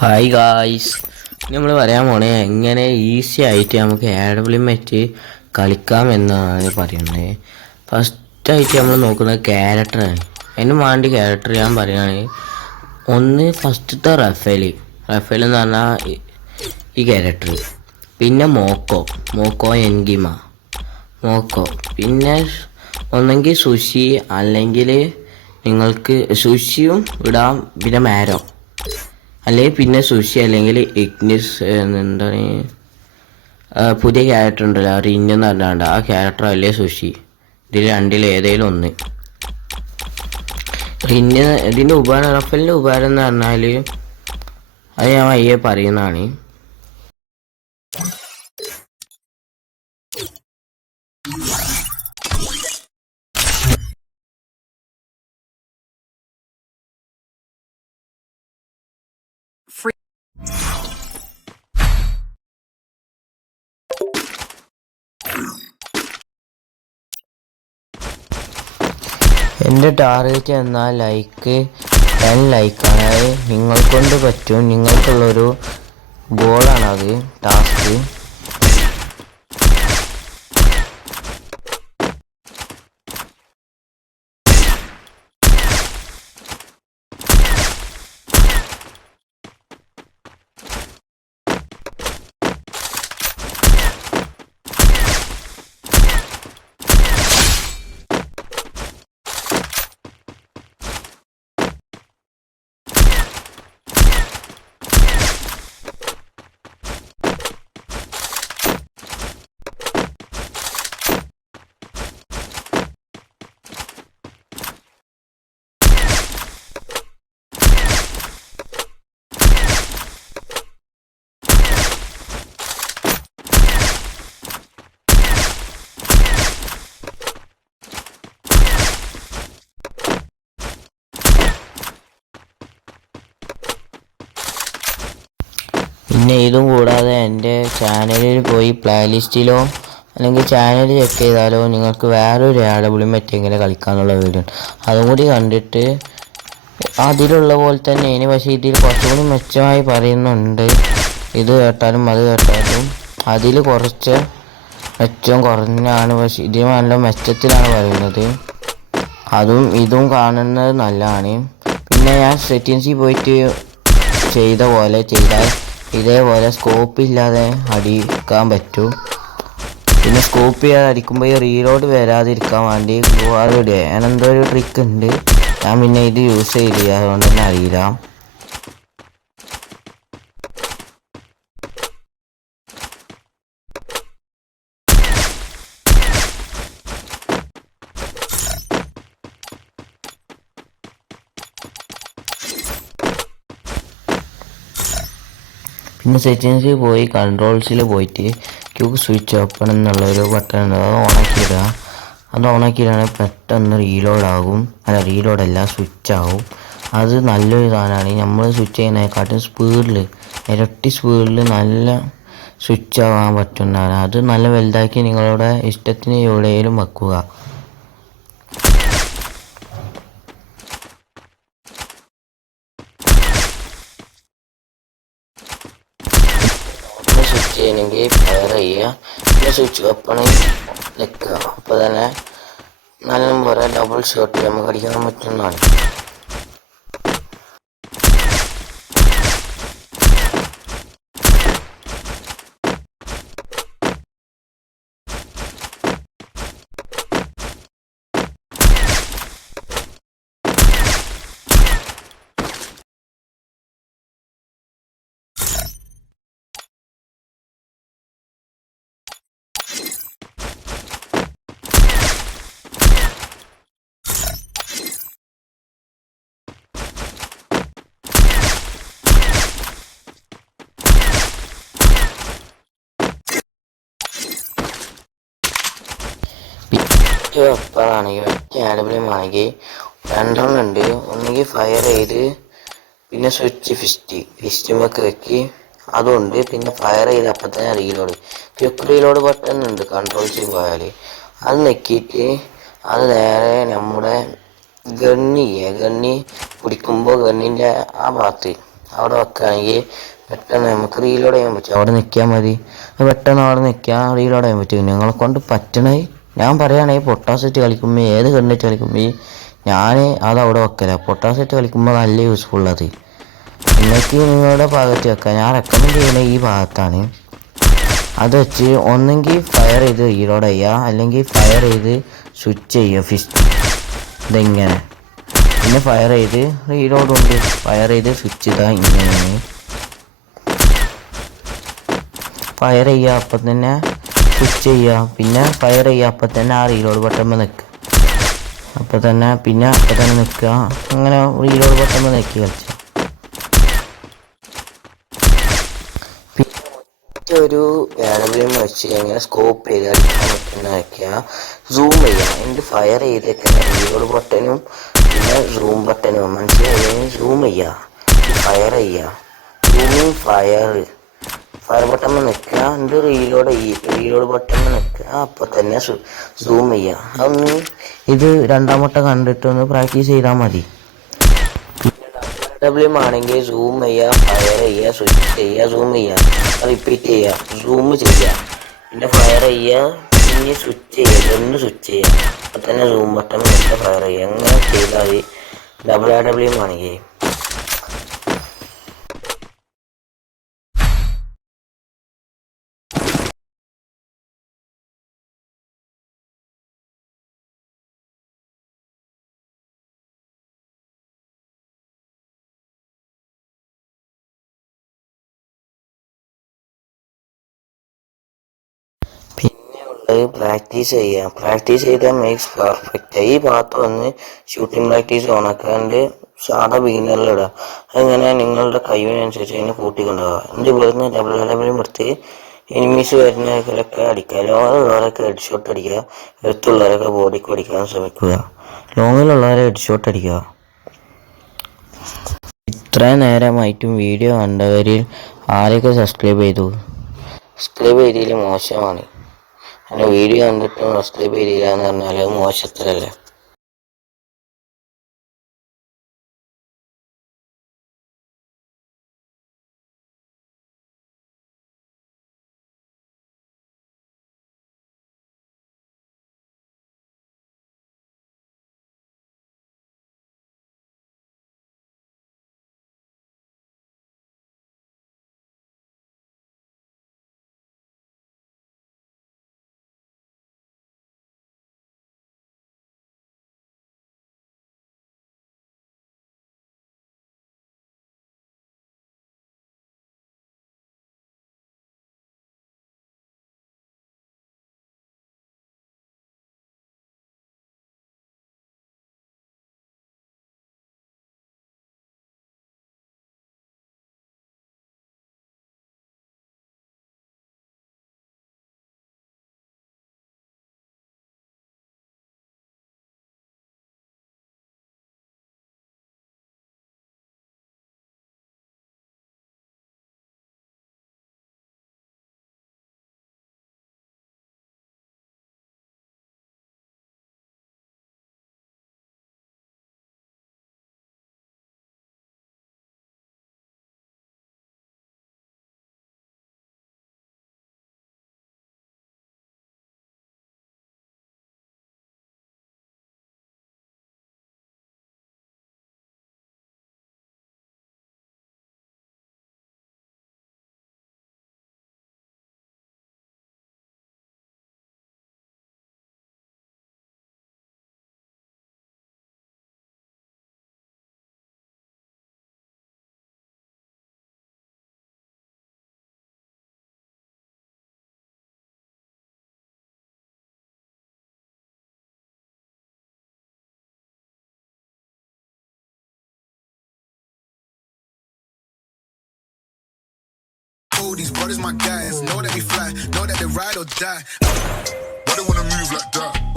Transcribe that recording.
Hi guys, നമ്മൾ പറയാൻ പോണേ എങ്ങനെ ഈസി ആയിട്ട് നമുക്ക് ആഡബ്ലിമെറ്റ് കളിക്കാം എന്നാണ് പറയുന്നത്. ഫസ്റ്റായിട്ട് നമ്മൾ നോക്കുന്നത് ക്യാരക്ടറാണ്. അതിന് വേണ്ടി ക്യാരക്ടർ ഞാൻ പറയുകയാണെങ്കിൽ ഒന്ന് ഫസ്റ്റത്തെ റഫേൽ എന്ന് പറഞ്ഞാൽ ഈ ക്യാരക്ടർ, പിന്നെ മോക്കോ എൻഗിമ മോക്കോ, പിന്നെ ഒന്നെങ്കിൽ സുഷി അല്ലെങ്കിൽ നിങ്ങൾക്ക് സുഷിയും ഇടാം, പിന്നെ മാരോ അല്ലെങ്കിൽ പിന്നെ സുഷി അല്ലെങ്കിൽ ഇഗ്നിസ്. എന്താണ് പുതിയ ക്യാരക്ടർ ഉണ്ടല്ലോ റിന്ന് എന്ന് പറഞ്ഞാണ്ട് ആ ക്യാരക്ടർ അല്ലേ സുഷി. ഇതിൽ രണ്ടിൽ ഏതെങ്കിലും ഒന്ന്. റിന്ന് ഇതിൻ്റെ ഉപകാരം, റഫലിൻ്റെ ഉപകാരം എന്ന് പറഞ്ഞാൽ അത് ഞാൻ വയ്യെ പറയുന്നതാണ്. എൻ്റെ ടാർഗറ്റ് എന്നാൽ 10 ലൈക്കാണ്. അത് നിങ്ങൾക്കൊണ്ട് പറ്റും, നിങ്ങൾക്കുള്ളൊരു ഗോളാണത്, ടാസ്ക്. പിന്നെ ഇതും കൂടാതെ എൻ്റെ ചാനലിൽ പോയി പ്ലേലിസ്റ്റിലോ അല്ലെങ്കിൽ ചാനൽ ചെക്ക് ചെയ്താലോ നിങ്ങൾക്ക് വേറൊരു ആഡബ്ലിമെറ്റ് എങ്ങനെ കളിക്കാനുള്ള വീഡിയോ ഉണ്ട്. അതും കൂടി കണ്ടിട്ട് അതിലുള്ള പോലെ തന്നെ ഇനി, പക്ഷേ ഇതിൽ കുറച്ചുകൂടി മെച്ചമായി പറയുന്നുണ്ട്. ഇത് കേട്ടാലും അത് കേട്ടാലും അതിൽ കുറച്ച് മെച്ചം കുറഞ്ഞാണ്, പക്ഷേ ഇതിന് നല്ല മെച്ചത്തിലാണ് പറയുന്നത്. ഇതും കാണുന്നത് നല്ലതാണ്. പിന്നെ ഞാൻ സെറ്റിങ്സിൽ പോയിട്ട് ചെയ്ത പോലെ ചെയ്താൽ ഇതേപോലെ സ്കോപ്പ് ഇല്ലാതെ അടിക്കാൻ പറ്റും. പിന്നെ സ്കോപ്പ് ചെയ്യാതെ അടിക്കുമ്പോൾ ഈ റീലോഡ് വരാതിരിക്കാൻ വേണ്ടി ഗ്ലൂവാളിടെ എന്തോ ഒരു ട്രിക്ക് ഉണ്ട്. ഞാൻ പിന്നെ ഇത് യൂസ് ചെയ്തില്ല, അതുകൊണ്ട് തന്നെ അറിയില്ല. പിന്നെ സെറ്റിങ്സിൽ പോയി കൺട്രോൾസിൽ പോയിട്ട് ക്യൂക്ക് സ്വിച്ച് ഓപ്പൺ എന്നുള്ളൊരു ബട്ടൺ ഉണ്ട്, അത് ഓണാക്കിയിട്ടാണെങ്കിൽ പെട്ടെന്ന് റീലോഡാകും. റീലോഡല്ല, സ്വിച്ച് ആവും. അത് നല്ലൊരു സാധനമാണ്. നമ്മൾ സ്വിച്ച് ചെയ്യുന്നതിനെക്കാട്ടും സ്പീഡിൽ, ഇരട്ടി സ്പീഡിൽ നല്ല സ്വിച്ച് ആവാൻ പറ്റുന്നതാണ്. അത് നല്ല വലുതാക്കി നിങ്ങളുടെ ഇഷ്ടത്തിന് എവിടെയെങ്കിലും വെക്കുക. സ്വിച്ച് ചെയ്യണമെങ്കിൽ ഫയർ ചെയ്യുക, പിന്നെ സ്വിച്ച് ഓപ്പൺ നിൽക്കുക. അപ്പോൾ തന്നെ നല്ല പോലെ ഡബിൾ ഷോട്ട് നമുക്ക് അടിക്കാൻ പറ്റുന്നതാണ്. വെപ്പണാണെങ്കിൽ ആഡബ്ലിമാണെങ്കിൽ രണ്ടെണ്ണം ഉണ്ട്. ഒന്നെങ്കിൽ ഫയർ ചെയ്ത് പിന്നെ സ്വിച്ച് ഫിസ്റ്റുമൊക്കെ വെക്കി അതുകൊണ്ട്, പിന്നെ ഫയർ ചെയ്ത് അപ്പം തന്നെ റീലോഡ്, ക്വിക്ക് റീലോഡ് ബട്ടൺ ഉണ്ട് കൺട്രോൾസിൽ പോയാൽ. അത് നെക്കിയിട്ട് അത് നേരെ നമ്മുടെ ഗണ്ണി പിടിക്കുമ്പോൾ ഗണ്ണിൻ്റെ ആ ഭാഗത്ത് അവിടെ വെക്കുകയാണെങ്കിൽ പെട്ടെന്ന് നമുക്ക് റീലോഡ് ചെയ്യാൻ പറ്റും. അവിടെ നിൽക്കാൻ മതി, പെട്ടെന്ന് അവിടെ നിൽക്കാൻ റീലോഡ് ചെയ്യാൻ പറ്റും. നിങ്ങളെ കൊണ്ട് പറ്റണേ ഞാൻ പറയുകയാണെങ്കിൽ പൊട്ടാസെറ്റ് കളിക്കുമ്പോൾ ഏത് കണ്ടിട്ട് കളിക്കുമ്പോൾ ഞാൻ അതവിടെ വെക്കല. പൊട്ടാസെറ്റ് കളിക്കുമ്പോൾ നല്ല യൂസ്ഫുൾ അത്. നിങ്ങൾക്ക് നിങ്ങളുടെ ഭാഗത്ത് വെക്കാം. ഞാൻ റെക്കമെൻഡ് ചെയ്യുന്നത് ഈ ഭാഗത്താണ്. അത് വെച്ച് ഒന്നെങ്കിൽ ഫയർ ചെയ്ത് റീലോഡ് ചെയ്യുക, അല്ലെങ്കിൽ ഫയർ ചെയ്ത് സ്വിച്ച് ചെയ്യുക ഫിസ്റ്റ്. ഇതെങ്ങനെ പിന്നെ ഫയർ ചെയ്ത് റീലോഡ് ഉണ്ട്, ഫയർ ചെയ്ത് സ്വിച്ച് ചെയ്താൽ ഇങ്ങനെയാണ്. ഫയർ ചെയ്യുക അപ്പം തന്നെ സ്വിച്ച് ചെയ്യുക, പിന്നെ ഫയർ ചെയ്യുക അപ്പം തന്നെ ആ റീലോഡ് ബട്ടണിൽ നിൽക്കുക, അപ്പം തന്നെ പിന്നെ അപ്പം തന്നെ നിൽക്കുക. അങ്ങനെ റീലോഡ് ബട്ടണിൽ നിൽക്കി കളിച്ച പിന്നെ ഒരു വേണമെങ്കിലും വെച്ച് എങ്ങനെ സ്കോപ്പ് ചെയ്ത് അടിക്കാൻ പറ്റുന്ന വയ്ക്കുക, സൂം ചെയ്യുക. എന്നിട്ട് ഫയർ ചെയ്തേക്കുന്ന റീലോഡ് ബട്ടനും പിന്നെ സൂം ബട്ടനും മനസ്സിലായി. സൂം ചെയ്യുക, ഫയർ ചെയ്യുക, സൂമിങ് ഫയർ ബട്ടണിൽ നിൽക്കുക. എന്നിട്ട് റീലോഡ് ബട്ടണിൽ നിൽക്കുക, അപ്പോൾ തന്നെ സൂം ചെയ്യുക. അതൊന്ന് ഇത് രണ്ടാം വട്ടം കണ്ടിട്ടൊന്ന് പ്രാക്ടീസ് ചെയ്താൽ മതി. ഡബ്ല്യൂ ആണെങ്കിൽ സൂം ചെയ്യുക, ഫയർ ചെയ്യുക, സ്വിച്ച് ചെയ്യുക, സൂം ചെയ്യുക, റിപ്പീറ്റ് ചെയ്യുക, സൂം ചെയ്യുക, പിന്നെ ഫയർ ചെയ്യുക, പിന്നെ സ്വിച്ച് ചെയ്യുക, ഒന്ന് സ്വിച്ച് ചെയ്യുക, അപ്പം തന്നെ സൂം ബട്ടൺ വെച്ച് ഫയർ ചെയ്യുക. അങ്ങനെ ചെയ്താൽ മതി ഡബ്ല്യൂ ആണെങ്കിൽ. പിന്നെ ഉള്ളത് പ്രാക്ടീസ് ചെയ്യുക. പ്രാക്ടീസ് ചെയ്താൽ മേക്സ് പെർഫെക്റ്റ്. ഈ ഭാഗത്ത് വന്ന് ഷൂട്ടിംഗ് പ്രാക്ടീസ് ഓണാക്കാണ്ട് സാധാ ബിഗിനറിലിടുക. അങ്ങനെ നിങ്ങളുടെ കഴിവിനനുസരിച്ച് അതിനെ കൂട്ടിക്കൊണ്ടുപോകുക. എന്നിട്ട് ഇവിടുന്ന് ഡബ്ല്യൂ എടുത്ത് എനിമീസ് വരുന്നവരൊക്കെ അടിക്കുക, ലോങ്ങിലുള്ളവരൊക്കെ ഹെഡ് ഷോട്ട് അടിക്കുക, എടുത്തുള്ളവരൊക്കെ ബോഡിക്ക് അടിക്കാൻ ശ്രമിക്കുക, ലോങ്ങിലുള്ളവരെ ഹെഡ് ഷോട്ട് അടിക്കുക. ഇത്രയും നേരമായിട്ടും വീഡിയോ കണ്ടവരിൽ ആരൊക്കെ സബ്സ്ക്രൈബ് ചെയ്തതിൽ മോശമാണ്. അങ്ങനെ വീഡിയോ കണ്ടിട്ടും സബ്സ്ക്രൈബ് ചെയ്തില്ല എന്ന് പറഞ്ഞാൽ അത് മോശത്തിലല്ലേ. These brothers my guys, know that we fly, know that they ride or die. Why they wanna move like that?